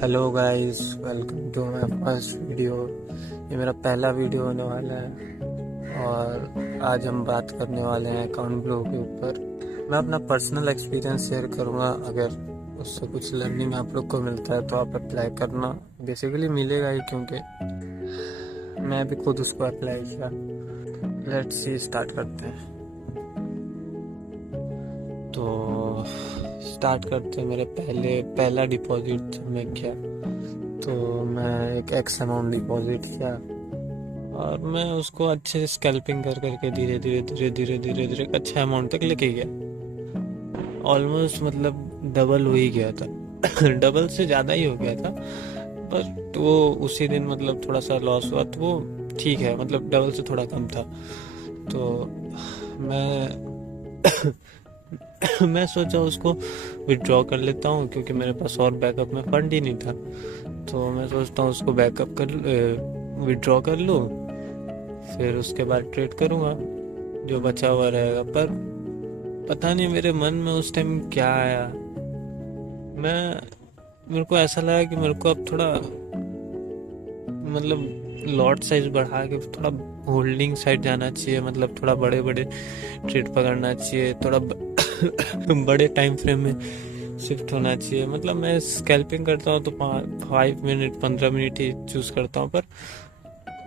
Hello guys, welcome to my first video. ये मेरा पहला वीडियो होने वाला है और आज हम बात करने वाले हैं अकाउंट ग्रो के ऊपर। मैं अपना पर्सनल एक्सपीरियंस शेयर करूँगा। अगर उससे कुछ लर्निंग आप लोग को मिलता है तो आप अप्लाई करना। बेसिकली मिलेगा ही, क्योंकि मैं भी खुद उसको अप्लाई किया। लेट्स सी, स्टार्ट करते हैं। तो स्टार्ट करते हैं। मेरे पहला डिपॉजिट जब मैं किया तो मैं एक एक्स अमाउंट डिपॉजिट किया और मैं उसको अच्छे से स्कैल्पिंग कर करके धीरे धीरे धीरे धीरे धीरे धीरे एक अच्छा अमाउंट तक लेके गया। ऑलमोस्ट मतलब डबल हो ही गया था। डबल से ज़्यादा ही हो गया था। पर तो वो उसी दिन मतलब थोड़ा सा लॉस हुआ, तो वो ठीक है, मतलब डबल से थोड़ा कम था। तो मैं मैं सोचा उसको विड्रॉ कर लेता हूँ, क्योंकि मेरे पास और बैकअप में फंड ही नहीं था। तो मैं सोचता हूँ उसको बैकअप कर विड्रॉ कर लूँ, फिर उसके बाद ट्रेड करूँगा जो बचा हुआ रहेगा। पर पता नहीं मेरे मन में उस टाइम क्या आया। मेरे को ऐसा लगा कि मेरे को अब थोड़ा मतलब लॉट साइज बढ़ा के थोड़ा होल्डिंग साइड जाना चाहिए, मतलब थोड़ा बड़े बड़े ट्रेड पकड़ना चाहिए, थोड़ा बड़े टाइम फ्रेम में शिफ्ट होना चाहिए। मतलब मैं स्कैल्पिंग करता हूँ तो 5 मिनट 15 मिनट ही चूज करता हूँ, पर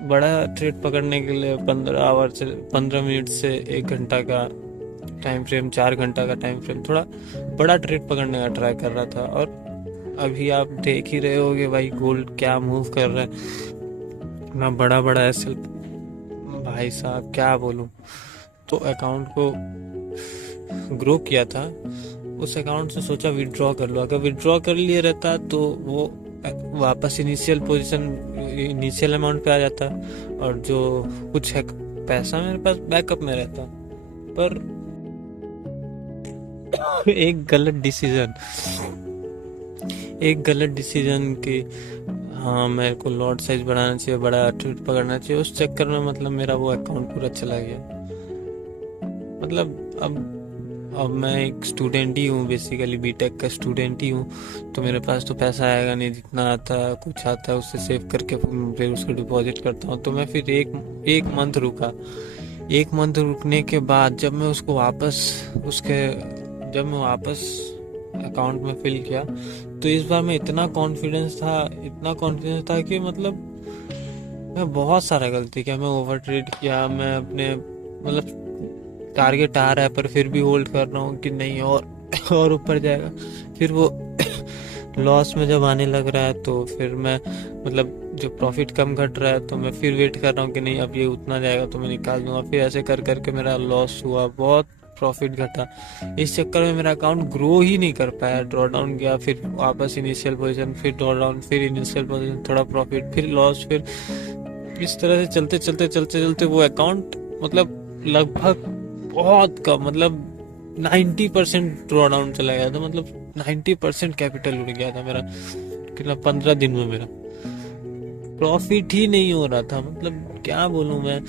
बड़ा ट्रेड पकड़ने के लिए 15 मिनट से 1 घंटा का टाइम फ्रेम, 4 घंटा का टाइम फ्रेम, थोड़ा बड़ा ट्रेड पकड़ने का ट्राई कर रहा था। और अभी आप देख ही रहे होगे भाई, गोल्ड क्या मूव कर रहा है ना, बड़ा बड़ा एसएल। भाई साहब क्या बोलूं। तो अकाउंट को ग्रो किया था, उस अकाउंट से सोचा विड्रॉ कर लो। अगर विड्रॉ कर लिए रहता तो वो वापस इनिशियल अमाउंट पे आ जाता और जो कुछ है पैसा मेरे पास बैकअप में रहता। पर एक गलत डिसीजन कि हाँ मेरे को लॉट साइज बढ़ाना चाहिए, बड़ा ट्रेड पकड़ना चाहिए, उस चक्कर में मतलब मेरा वो अकाउंट पूरा चला गया। मतलब अब मैं एक स्टूडेंट ही हूँ, बेसिकली बीटेक का स्टूडेंट ही हूँ। तो मेरे पास तो पैसा आएगा नहीं, जितना आता है कुछ आता है उससे सेव करके फिर उसको डिपॉजिट करता हूँ। तो मैं फिर एक मंथ रुका। 1 मंथ रुकने के बाद जब मैं वापस अकाउंट में फिल किया, तो इस बार मैं इतना कॉन्फिडेंस था कि मतलब मैं बहुत सारा गलती किया। मैं ओवर ट्रेड किया, मैं अपने मतलब टारगेट आ रहा है पर फिर भी होल्ड कर रहा हूँ कि नहीं और ऊपर जाएगा। फिर वो लॉस में जब आने लग रहा है तो फिर मैं मतलब जो प्रॉफिट कम घट रहा है तो मैं फिर वेट कर रहा हूँ कि नहीं अब ये उतना जाएगा तो मैं निकाल दूंगा। फिर ऐसे कर करके मेरा लॉस हुआ, बहुत प्रॉफिट घटा। इस चक्कर में मेरा अकाउंट ग्रो ही नहीं कर पाया। ड्रॉ डाउन गया, फिर वापस इनिशियल पोजीशन, फिर ड्रॉ डाउन, फिर इनिशियल पोजीशन, थोड़ा प्रॉफिट, फिर लॉस, फिर इस तरह से चलते चलते चलते चलते वो अकाउंट मतलब लगभग बहुत कम, मतलब 90% ड्रॉ डाउन चला गया था। मतलब 90% कैपिटल उड़ गया था मेरा। कितना 15 दिन में मेरा प्रॉफिट ही नहीं हो रहा था। मतलब क्या बोलूं मैं,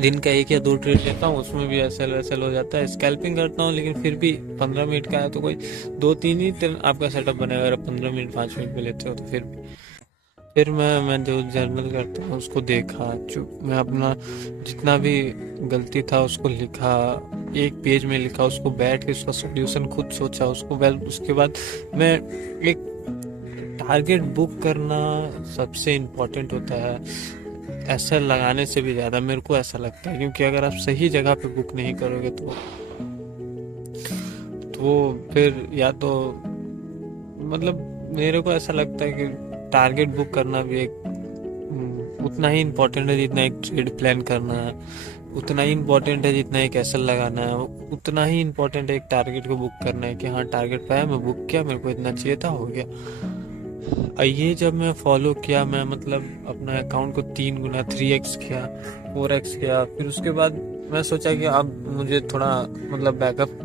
दिन का 1 या 2 ट्रेड लेता हूँ, उसमें भी ऐसा हो जाता है। स्कैल्पिंग करता हूँ लेकिन फिर भी 15 मिनट का है तो कोई 2-3 ही आपका सेटअप बनेगा। अगर 15 मिनट 5 मिनट में लेते हो तो फिर मैं जो जर्नल करता हूँ उसको देखा, मैं अपना जितना भी गलती था उसको लिखा, एक पेज में लिखा, उसको बैठ के उसका सॉल्यूशन खुद सोचा उसको। उसके बाद मैं एक टारगेट बुक करना सबसे इम्पोर्टेंट होता है, ऐसा लगाने से भी ज़्यादा मेरे को ऐसा लगता है। क्योंकि अगर आप सही जगह पे बुक नहीं करोगे तो फिर या तो मतलब मेरे को ऐसा लगता है कि टारगेट बुक करना भी एक उतना ही इम्पोर्टेंट है जितना एक ट्रेड प्लान करना है, उतना ही इम्पोर्टेंट है जितना एक एसएल लगाना है, उतना ही इम्पोर्टेंट है एक टारगेट को बुक करना है कि हाँ टारगेट पाया, मैं बुक किया, मेरे को इतना चाहिए था, हो गया। ये जब मैं फॉलो किया, मैं मतलब अपना अकाउंट को 3 गुना 3x किया, 4x किया। फिर उसके बाद मैं सोचा कि अब मुझे थोड़ा मतलब बैकअप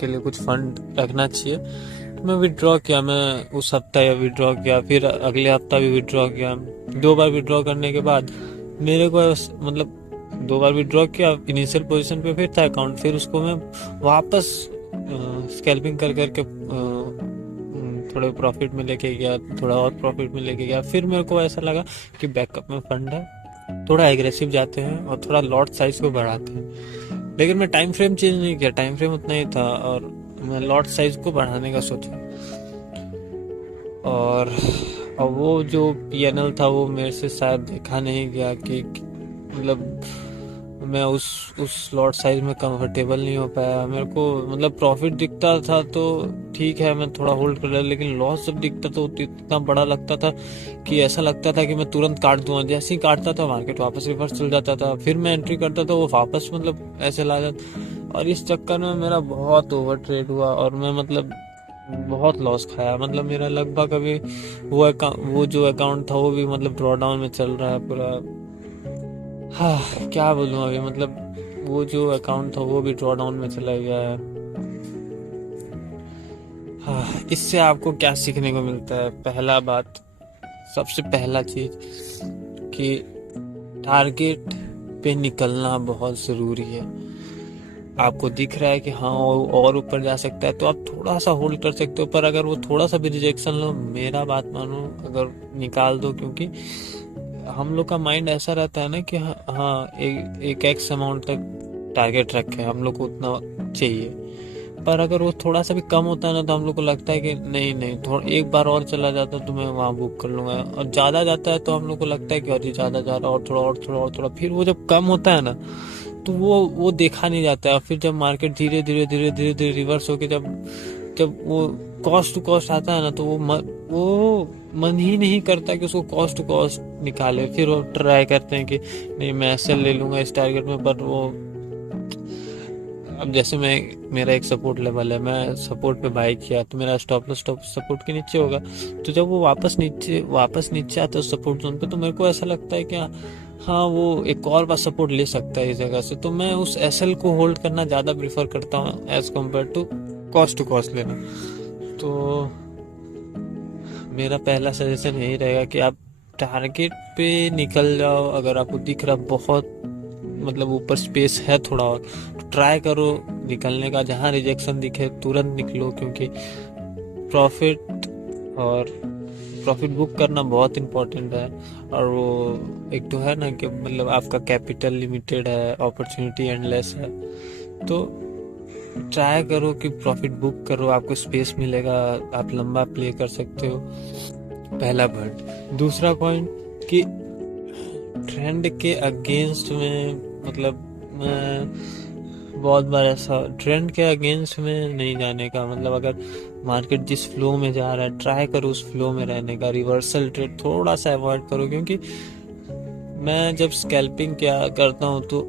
के लिए कुछ फंड रखना चाहिए। मैं विड्रॉ किया, मैं उस हफ्ता विड्रॉ किया, फिर अगले हफ्ता भी विड्रॉ किया। 2 बार विड्रॉ करने के बाद मेरे को मतलब 2 बार विड्रॉ किया, इनिशियल पोजीशन पे फिर था अकाउंट, फिर उसको मैं वापस स्कैल्पिंग कर करके थोड़े प्रॉफिट में लेके गया, थोड़ा और प्रॉफिट में लेके गया। फिर मेरे को ऐसा लगा कि बैकअप में फंड है, थोड़ा एग्रेसिव जाते हैं और थोड़ा लॉट साइज को बढ़ाते हैं। लेकिन मैं टाइम फ्रेम चेंज नहीं किया, टाइम फ्रेम उतना ही था और मैं लॉट साइज को बढ़ाने का सोचा। और वो जो पीएनएल था वो मेरे से शायद देखा नहीं गया कि मतलब मैं उस लॉट साइज में कंफर्टेबल नहीं हो पाया। मेरे को मतलब प्रॉफिट दिखता था तो ठीक है, मैं थोड़ा होल्ड कर लिया, लेकिन लॉस जब दिखता तो इतना बड़ा लगता था कि ऐसा लगता था कि मैं तुरंत काट दूंगा। जैसे ही काटता था मार्केट वापस रिवर्स चल जाता था, फिर मैं एंट्री करता था वो वापस मतलब ऐसे ला जाता। और इस चक्कर में मेरा बहुत ओवर ट्रेड हुआ और मैं मतलब बहुत लॉस खाया। मतलब मेरा लगभग अभी वो जो अकाउंट था वो भी मतलब ड्रॉ डाउन में चल रहा है पूरा। हाँ, क्या बोलूँ अभी, मतलब वो जो अकाउंट था वो भी ड्रॉ डाउन में चला गया है। हाँ, इससे आपको क्या सीखने को मिलता है? पहला बात, सबसे पहला चीज कि टारगेट पे निकलना बहुत ज़रूरी है। आपको दिख रहा है कि हाँ और ऊपर जा सकता है तो आप थोड़ा सा होल्ड कर सकते हो, पर अगर वो थोड़ा सा भी रिजेक्शन लो, मेरा बात मानो, अगर निकाल दो। क्योंकि हम लोग का माइंड ऐसा रहता है ना कि हाँ एक एक्स अमाउंट तक टारगेट रखे, हम लोग को उतना चाहिए। पर अगर वो थोड़ा सा भी कम होता है ना तो हम लोग को लगता है कि नहीं नहीं, थोड़ा एक बार और चला जाता तो मैं वहाँ बुक कर लूंगा। और ज़्यादा जाता है तो हम लोग को लगता है कि और ये ज़्यादा जा रहा, और थोड़ा और थोड़ा और थोड़ा। फिर वो जब कम होता है ना तो वो देखा नहीं जाता है। फिर जब मार्केट धीरे धीरे धीरे धीरे धीरे रिवर्स होके जब जब वो कॉस्ट टू कॉस्ट आता है ना तो वो मन ही नहीं करता कि उसको कॉस्ट टू कॉस्ट निकाले। फिर वो ट्राई करते हैं कि नहीं मैं ऐसे ले लूंगा इस टारगेट में। पर वो अब जैसे मेरा एक सपोर्ट लेवल है, मैं सपोर्ट पे बाई किया तो मेरा स्टॉप लॉस सपोर्ट के नीचे होगा। तो जब वो वापस नीचे आता है सपोर्ट जोन पे तो मेरे को ऐसा लगता है कि हाँ वो एक और बार सपोर्ट ले सकता है इस जगह से। तो मैं उस एसएल को होल्ड करना ज़्यादा प्रीफर करता हूँ एज कम्पेयर टू कॉस्ट लेना। तो मेरा पहला सजेशन यही रहेगा कि आप टारगेट पे निकल जाओ। अगर आपको दिख रहा बहुत मतलब ऊपर स्पेस है थोड़ा और, तो ट्राई करो निकलने का। जहाँ रिजेक्शन दिखे तुरंत निकलो, क्योंकि प्रॉफिट बुक करना बहुत इम्पोर्टेंट है। और वो एक तो है ना कि मतलब आपका कैपिटल लिमिटेड है, अपॉर्चुनिटी एंडलेस है। तो ट्राई करो कि प्रॉफिट बुक करो, आपको स्पेस मिलेगा, आप लंबा प्ले कर सकते हो। पहला पॉइंट। दूसरा पॉइंट कि ट्रेंड के अगेंस्ट में, मतलब बहुत बार ऐसा ट्रेंड के अगेंस्ट में नहीं जाने का, मतलब अगर मार्केट जिस फ्लो में जा रहा है ट्राई करो उस फ्लो में रहने का। रिवर्सल ट्रेड थोड़ा सा अवॉइड करो, क्योंकि मैं जब स्कैल्पिंग क्या करता हूँ तो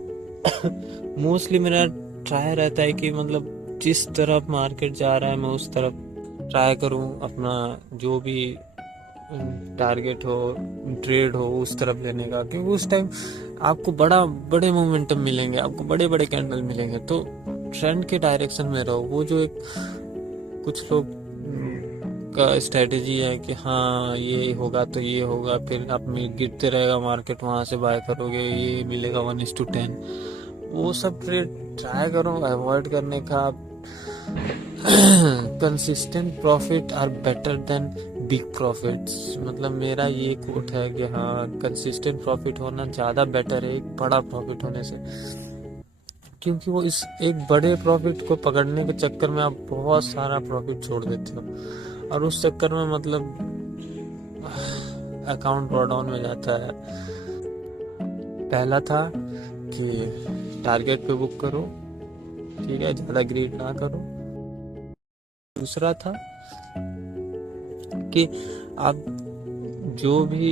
मोस्टली मेरा ट्राई रहता है कि मतलब जिस तरफ मार्केट जा रहा है मैं उस तरफ ट्राई करूँ अपना जो भी टारगेट हो, ट्रेड हो, उस तरफ लेने का। क्योंकि उस टाइम आपको बड़े मोमेंटम मिलेंगे, आपको बड़े बड़े कैंडल मिलेंगे। तो ट्रेंड के डायरेक्शन में रहो। वो जो एक कुछ लोग का स्ट्रेटेजी है कि हाँ ये होगा तो ये होगा, फिर आप में गिरते रहेगा मार्केट, वहां से बाय करोगे, ये मिलेगा 1:10। वो सब ट्रेड ट्राई करो अवॉइड करने का। Consistent profit are better than big profits. मतलब मेरा ये कोट है कि हाँ कंसिस्टेंट प्रॉफिट होना ज़्यादा बेटर है एक बड़ा प्रॉफिट होने से। क्योंकि वो इस एक बड़े प्रॉफिट को पकड़ने के चक्कर में आप बहुत सारा प्रॉफिट छोड़ देते हो और उस चक्कर में मतलब अकाउंट ड्रॉ डाउन में जाता है। पहला था कि टारगेट पे बुक करो, ठीक है, ज़्यादा ग्रीड ना करो। दूसरा था कि आप जो भी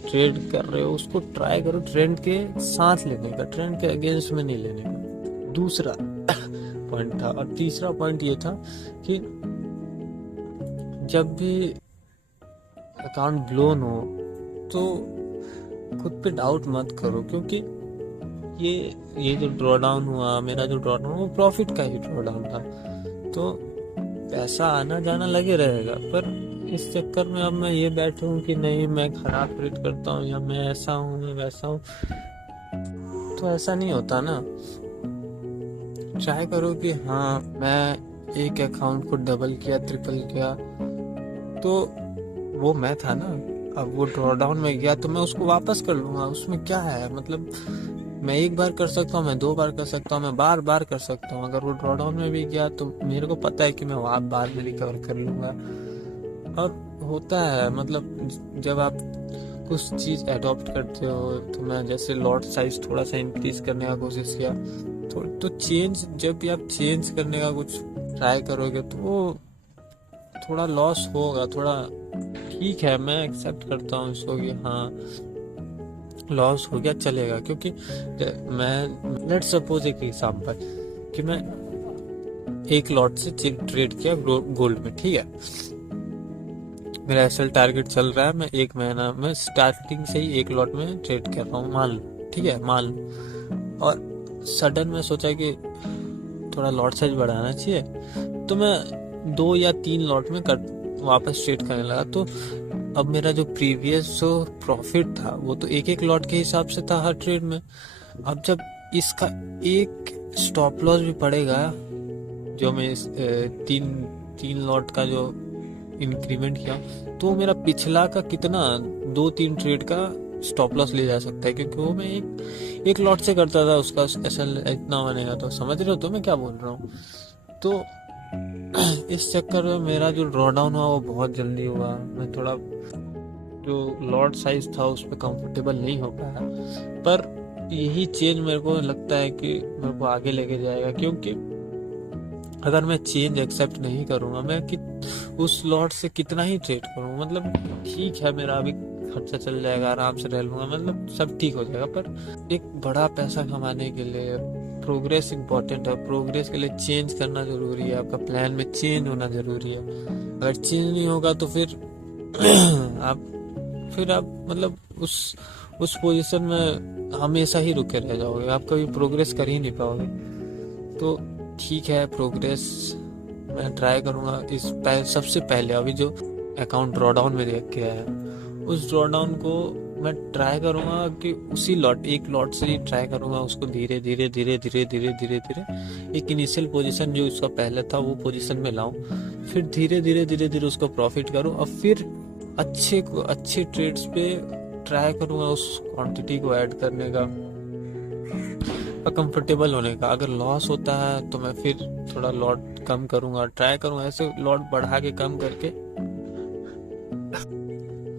ट्रेड कर रहे हो उसको ट्राई करो ट्रेंड के साथ लेने का, ट्रेंड के अगेंस्ट में नहीं लेने का। दूसरा पॉइंट था। और तीसरा पॉइंट ये था कि जब भी अकाउंट ब्लोन हो तो खुद पे डाउट मत करो, क्योंकि ये जो ड्रॉ डाउन हुआ, मेरा जो ड्रॉ डाउन वो प्रॉफिट का ही ड्रॉ डाउन था। तो पैसा आना जाना लगे रहेगा। पर इस चक्कर में अब मैं ये बैठा हूँ कि नहीं मैं खराब ट्रेड करता हूँ या मैं ऐसा हूँ मैं वैसा हूँ, तो ऐसा नहीं होता ना। ट्राई करो कि हाँ मैं एक अकाउंट को डबल किया, ट्रिपल किया, तो वो मैं था ना। अब वो ड्रॉ डाउन में गया तो मैं उसको वापस कर लूंगा, उसमें क्या है मतलब। मैं एक बार कर सकता हूँ, मैं 2 बार कर सकता हूँ, मैं बार बार कर सकता हूँ। अगर वो ड्रॉ डाउन में भी गया तो मेरे को पता है कि मैं वहाँ बाद में रिकवर कर लूंगा। और होता है मतलब, जब आप कुछ चीज़ अडॉप्ट करते हो, तो मैं जैसे लॉट साइज थोड़ा सा इंक्रीज करने का कोशिश किया, तो चेंज, जब भी आप चेंज करने का कुछ ट्राई करोगे तो वो थोड़ा लॉस होगा, थोड़ा। ठीक है, मैं एक्सेप्ट करता हूँ इसको कि हाँ लॉस हो गया, चलेगा। क्योंकि मैं लेट्स सपोज एक एग्जांपल कि मैं एक लॉट से ट्रेड किया गोल्ड में, ठीक है। मेरा एसएल टारगेट चल रहा है, मैं 1 महीना में स्टार्टिंग से ही एक लॉट में ट्रेड कर रहा हूँ, मान लो, ठीक है, मान लो। और सडन में सोचा कि थोड़ा लॉट साइज बढ़ाना चाहिए, तो मैं 2 या 3 लॉट में वापस ट्रेड करने लगा। तो अब मेरा जो प्रीवियस जो प्रॉफिट था वो तो एक एक लॉट के हिसाब से था हर ट्रेड में। अब जब इसका एक स्टॉप लॉस भी पड़ेगा, जो मैं इस 3 लॉट का जो इंक्रीमेंट किया, तो मेरा पिछला का कितना 2-3 ट्रेड का स्टॉप लॉस ले जा सकता है, क्योंकि वो मैं एक लॉट से करता था, उसका ऐसा इतना बनेगा। तो समझ रहे हो तो मैं क्या बोल रहा हूँ। तो इस चक्कर में मेरा जो ड्रॉ डाउन हुआ वो बहुत जल्दी हुआ। मैं थोड़ा जो लॉट साइज था उस पर कंफर्टेबल नहीं हो पाया, पर यही चेंज मेरे को लगता है कि मेरे को आगे लेके जाएगा। क्योंकि अगर मैं चेंज एक्सेप्ट नहीं करूंगा, मैं कि उस लॉट से कितना ही ट्रेड करूँ, मतलब ठीक है मेरा अभी खर्चा चल जाएगा, आराम से रह लूंगा, मतलब सब ठीक हो जाएगा। पर एक बड़ा पैसा कमाने के लिए प्रोग्रेस इम्पोर्टेंट है। प्रोग्रेस के लिए चेंज करना जरूरी है, आपका प्लान में चेंज होना जरूरी है। अगर चेंज नहीं होगा तो फिर आप मतलब उस पोजीशन में हमेशा ही रुके रह जाओगे, आप कभी प्रोग्रेस कर ही नहीं पाओगे। तो ठीक है, प्रोग्रेस मैं ट्राई करूंगा। सबसे पहले अभी जो अकाउंट ड्रॉ डाउन में देख गया है, उस ड्रॉ डाउन को मैं ट्राई करूंगा कि उसी एक लॉट से ही ट्राई करूंगा, उसको धीरे धीरे धीरे धीरे धीरे धीरे धीरे एक इनिशियल पोजीशन जो उसका पहले था वो पोजीशन में लाऊं, फिर धीरे धीरे धीरे धीरे उसको प्रॉफिट करूं, और फिर अच्छे ट्रेड्स पे ट्राई करूंगा उस क्वांटिटी को ऐड करने का और कंफर्टेबल होने का। अगर लॉस होता है तो मैं फिर थोड़ा लॉट कम करूंगा, ट्राई करूंगा ऐसे लॉट बढ़ा के कम करके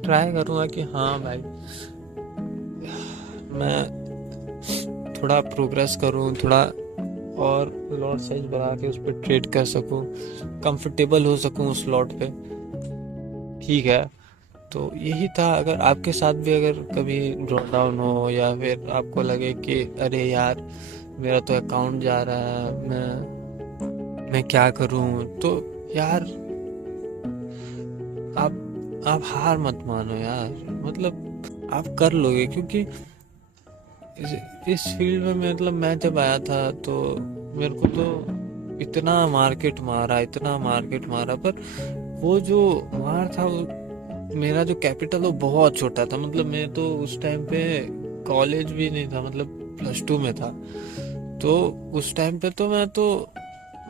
ट्राई करूंगा कि हाँ भाई मैं थोड़ा प्रोग्रेस करूं, थोड़ा और लॉट साइज बढ़ा के उस पर ट्रेड कर सकूं, कंफर्टेबल हो सकूं उस लॉट पे। ठीक है, तो यही था। अगर आपके साथ भी अगर कभी ड्रॉ डाउन हो, या फिर आपको लगे कि अरे यार मेरा तो अकाउंट जा रहा है, मैं क्या करूं, तो यार आप हार मत मानो यार, मतलब आप कर लोगे। क्योंकि इस फील्ड में मतलब मैं जब आया था तो मेरे को तो इतना मार्केट मारा, पर वो जो मार था, मेरा जो कैपिटल वो बहुत छोटा था। मतलब मैं तो उस टाइम पे कॉलेज भी नहीं था, मतलब +2 में था। तो उस टाइम पे तो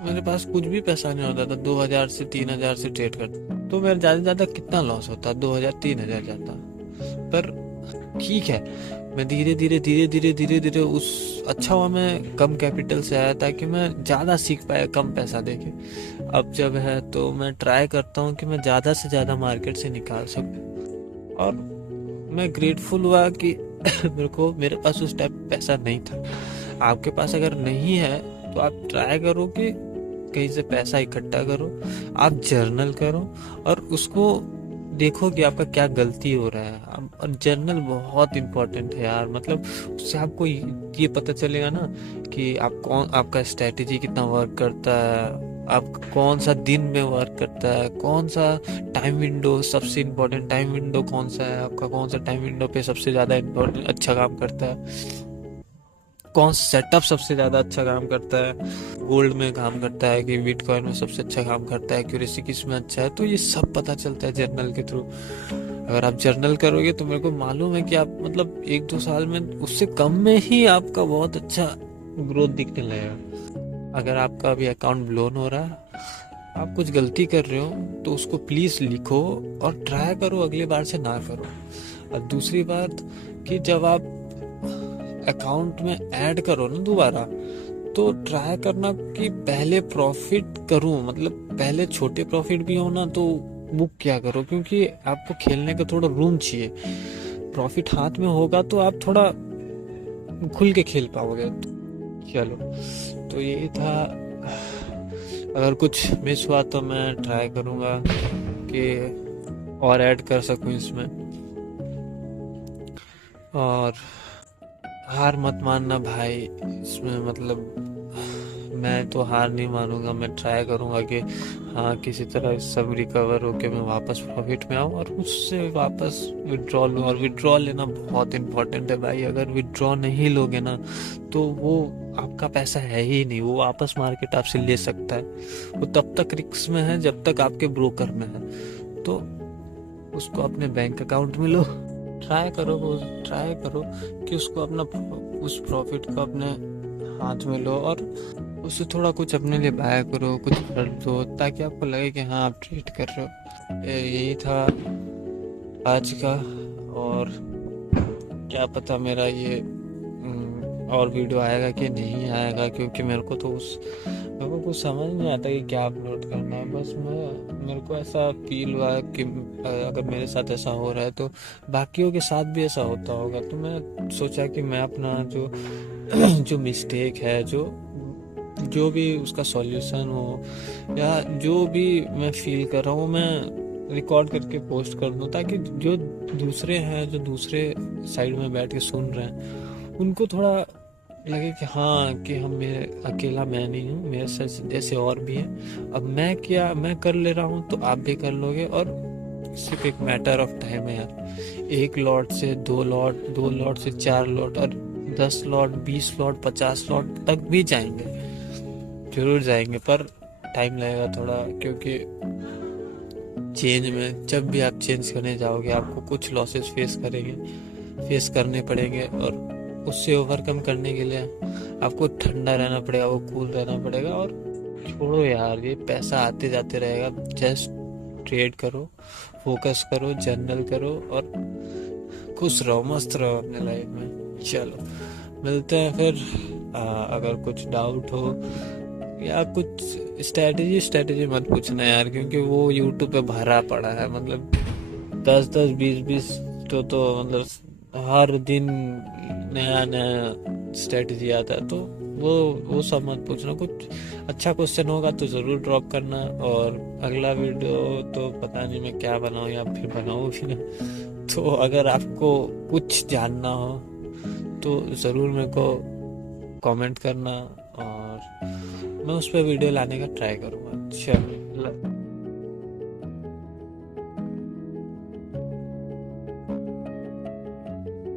मेरे पास कुछ भी पैसा नहीं होता था। 2000 से 3000 से ट्रेड करता, तो मेरा ज्यादा से ज्यादा कितना लॉस होता, 2000-3000 जाता। पर ठीक है, मैं धीरे धीरे उस अच्छा हुआ मैं कम कैपिटल से आया, ताकि मैं ज्यादा सीख पाया कम पैसा देके। अब जब है तो मैं ट्राई करता हूँ कि मैं ज्यादा से ज्यादा मार्केट से निकाल सकूं। और मैं ग्रेटफुल हुआ कि मेरे पास उस टाइम पैसा नहीं था। आपके पास अगर नहीं है तो आप ट्राई करो कि कहीं से पैसा इकट्ठा करो, आप जर्नल करो और उसको देखो कि आपका क्या गलती हो रहा है। और जर्नल बहुत इंपॉर्टेंट है यार, मतलब उससे आपको ये पता चलेगा ना कि आपका स्ट्रेटेजी कितना वर्क करता है, आप कौन सा दिन में वर्क करता है, कौन सा टाइम विंडो सबसे इम्पोर्टेंट टाइम विंडो कौन सा है आपका, कौन सा टाइम विंडो पे सबसे ज्यादा इम्पोर्टेंट अच्छा काम करता है, कौन सा सेटअप सबसे ज्यादा अच्छा काम करता है, गोल्ड में काम करता है कि बिटकॉइन में सबसे अच्छा काम करता है, एक्यूरेसी किस में अच्छा है। तो ये सब पता चलता है जर्नल के थ्रू। अगर आप जर्नल करोगे तो मेरे को मालूम है कि आप मतलब 1-2 साल में उससे कम में ही आपका बहुत अच्छा ग्रोथ दिखने लगेगा। अगर आपका अभी अकाउंट ब्लोन हो रहा है आप कुछ गलती कर रहे हो तो उसको प्लीज लिखो और ट्राई करो अगली बार से ना करो। और दूसरी बात कि जब आप अकाउंट में ऐड करो ना दोबारा, तो ट्राई करना कि पहले प्रॉफिट करूं, मतलब पहले छोटे प्रॉफिट भी हो ना तो बुक क्या करो, क्योंकि आपको खेलने का थोड़ा रूम चाहिए। प्रॉफिट हाथ में होगा तो आप थोड़ा खुल के खेल पाओगे। चलो, तो यही था। अगर कुछ मिस हुआ तो मैं ट्राई करूंगा कि और ऐड कर सकूं इसमें। और हार मत मानना भाई इसमें, मतलब मैं तो हार नहीं मानूंगा। मैं ट्राई करूंगा कि हाँ किसी तरह सब रिकवर होके मैं वापस प्रॉफिट में आऊँ और उससे वापस विड्रॉ लूँ। और विड्रॉ लेना बहुत इम्पोर्टेंट है भाई। अगर विड्रॉ नहीं लोगे ना तो वो आपका पैसा है ही नहीं, वो वापस मार्केट आपसे ले सकता है। वो तब तक रिस्क में है जब तक आपके ब्रोकर में है। तो उसको अपने बैंक अकाउंट में लो, ट्राई करो कि उसको अपना उस प्रॉफिट को अपने हाथ में लो और उससे थोड़ा कुछ अपने लिए बाय करो, कुछ कर दो, ताकि आपको लगे कि हाँ आप ट्रेड कर रहे हो। यही था आज का। और क्या पता मेरा ये और वीडियो आएगा कि नहीं आएगा, क्योंकि मेरे को कुछ समझ नहीं आता कि क्या अपलोड करना है। बस मेरे को ऐसा फील हुआ कि अगर मेरे साथ ऐसा हो रहा है तो बाकियों के साथ भी ऐसा होता होगा। तो मैं सोचा कि मैं अपना जो जो मिस्टेक है, जो भी उसका सॉल्यूशन हो या जो भी मैं फील कर रहा हूँ, मैं रिकॉर्ड करके पोस्ट कर दूँ, ताकि जो दूसरे हैं, जो दूसरे साइड में बैठ के सुन रहे हैं, उनको थोड़ा लगे कि हाँ कि मेरे अकेला मैं नहीं हूँ, मेरे साथ जैसे और भी हैं। अब मैं कर ले रहा हूँ तो आप भी कर लोगे। और सिर्फ एक मैटर ऑफ टाइम है यार। 1 लॉट से 2 लॉट, 2 लॉट से 4 लॉट, और 10 लॉट, 20 लॉट, 50 लॉट तक भी जाएंगे, जरूर जाएंगे। पर टाइम लगेगा थोड़ा, क्योंकि चेंज में जब भी आप चेंज करने जाओगे आपको कुछ लॉसेस फेस करने पड़ेंगे। और उससे ओवरकम करने के लिए आपको ठंडा रहना पड़ेगा, वो कूल रहना पड़ेगा। और छोड़ो यार, ये पैसा आते जाते रहेगा। जस्ट ट्रेड करो, फोकस करो, जर्नल करो और खुश रहो, मस्त रहो अपने लाइफ में। चलो मिलते हैं फिर। अगर कुछ डाउट हो या कुछ स्ट्रेटेजी मत पूछना यार, क्योंकि वो यूट्यूब पे भरा पड़ा है। मतलब 10-10, 20-20 तो मतलब हर दिन नया नया स्ट्रेटेजी आता है। तो वो सब मत पूछना। कुछ अच्छा क्वेश्चन होगा तो ज़रूर ड्रॉप करना। और अगला वीडियो तो पता नहीं मैं क्या बनाऊँ या फिर बनाऊँ भी ना। तो अगर आपको कुछ जानना हो तो ज़रूर मेरे को कमेंट करना और मैं उस पर वीडियो लाने का ट्राई करूँगा। चलो।